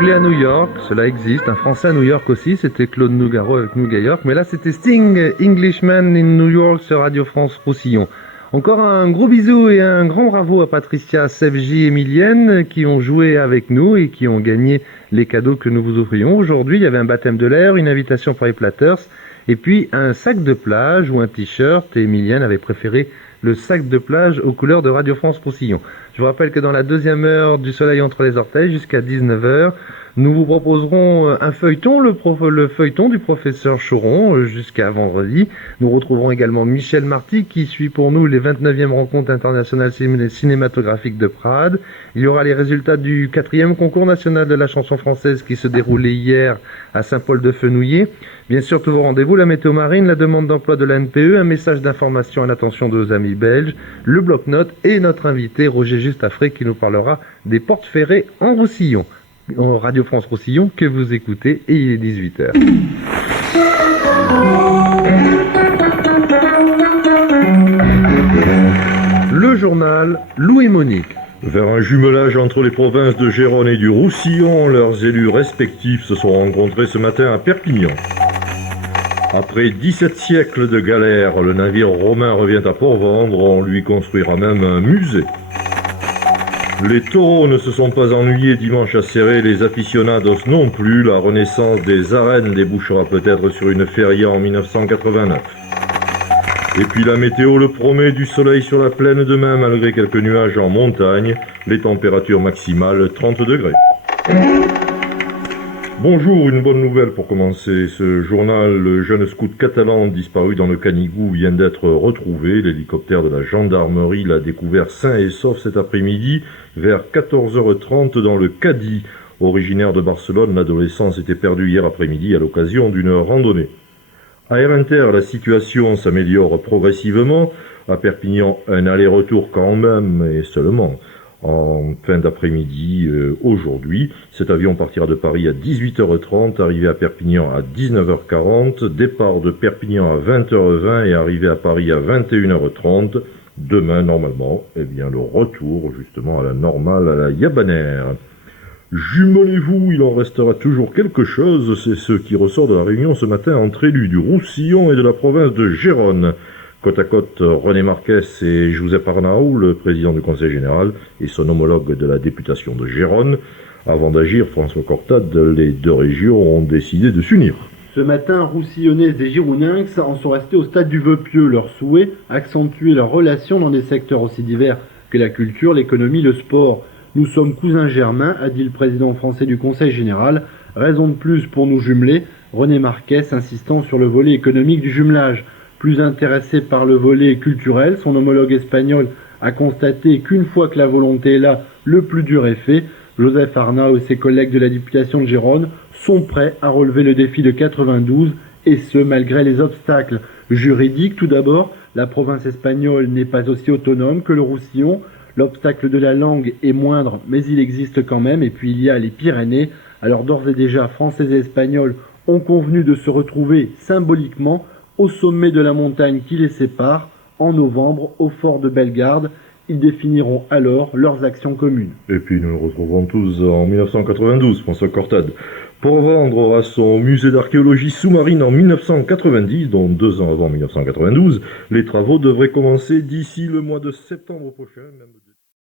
Anglais à New York, cela existe. Un Français à New York aussi, c'était Claude Nougaro avec New York. Mais là, c'était Sting, Englishman in New York sur Radio France Roussillon. Encore un gros bisou et un grand bravo à Patricia, Sevgi et Emilienne qui ont joué avec nous et qui ont gagné les cadeaux que nous vous offrions. Aujourd'hui, il y avait un baptême de l'air, une invitation pour les Platters et puis un sac de plage ou un t-shirt. Et Emilienne avait préféré le sac de plage aux couleurs de Radio France Roussillon. Je vous rappelle que dans la deuxième heure du Soleil entre les orteils, jusqu'à 19h, nous vous proposerons un feuilleton, le feuilleton du professeur Choron, jusqu'à vendredi. Nous retrouverons également Michel Marty, qui suit pour nous les 29e rencontres internationales cinématographiques de Prades. Il y aura les résultats du 4e concours national de la chanson française qui se déroulait hier à Saint-Paul-de-Fenouillet. Bien sûr, tous vos rendez-vous, la météo marine, la demande d'emploi de l'ANPE, un message d'information à l'attention de nos amis belges, le bloc-notes et notre invité Roger Justafré qui nous parlera des portes ferrées en Roussillon. En Radio France Roussillon que vous écoutez et il est 18h. Le journal Louis Monique. Vers un jumelage entre les provinces de Gérone et du Roussillon, leurs élus respectifs se sont rencontrés ce matin à Perpignan. Après 17 siècles de galère, le navire romain revient à Port-Vendre, on lui construira même un musée. Les taureaux ne se sont pas ennuyés dimanche à serrer, les aficionados non plus. La renaissance des arènes débouchera peut-être sur une feria en 1989. Et puis la météo le promet, du soleil sur la plaine demain malgré quelques nuages en montagne. Les températures maximales 30 degrés. Bonjour, une bonne nouvelle pour commencer ce journal. Le jeune scout catalan disparu dans le Canigou vient d'être retrouvé. L'hélicoptère de la gendarmerie l'a découvert sain et sauf cet après-midi vers 14h30 dans le Cadí. Originaire de Barcelone, l'adolescent s'était perdu hier après-midi à l'occasion d'une randonnée. À Ereinter, la situation s'améliore progressivement. À Perpignan, un aller-retour quand même, et seulement en fin d'après-midi aujourd'hui. Cet avion partira de Paris à 18h30, arrivé à Perpignan à 19h40, départ de Perpignan à 20h20 et arrivé à Paris à 21h30. Demain, normalement, le retour justement à la normale, à la Yabanère. Jumelez-vous, il en restera toujours quelque chose, c'est ce qui ressort de la réunion ce matin entre élus du Roussillon et de la province de Gérone. Côte à côte, René Marquès et Josep Arnaud, le président du Conseil général, et son homologue de la députation de Gérone. Avant d'agir, François Cortade, les deux régions ont décidé de s'unir. Ce matin, Roussillonnaises et Girouninx en sont restés au stade du vœu pieux. Leur souhait, accentuer leurs relations dans des secteurs aussi divers que la culture, l'économie, le sport. Nous sommes cousins germains, a dit le président français du Conseil général. Raison de plus pour nous jumeler, René Marquès insistant sur le volet économique du jumelage. Plus intéressé par le volet culturel, son homologue espagnol a constaté qu'une fois que la volonté est là, le plus dur est fait. Joseph Arnaud et ses collègues de la députation de Gérone sont prêts à relever le défi de 92, et ce malgré les obstacles juridiques. Tout d'abord, la province espagnole n'est pas aussi autonome que le Roussillon. L'obstacle de la langue est moindre, mais il existe quand même. Et puis il y a les Pyrénées. Alors d'ores et déjà, Français et Espagnols ont convenu de se retrouver symboliquement au sommet de la montagne qui les sépare, en novembre, au fort de Bellegarde. Ils définiront alors leurs actions communes. Et puis nous nous retrouverons tous en 1992, François Cortade. Port-Vendre aura son musée d'archéologie sous-marine en 1990, dont 2 ans avant 1992. Les travaux devraient commencer d'ici le mois de septembre prochain.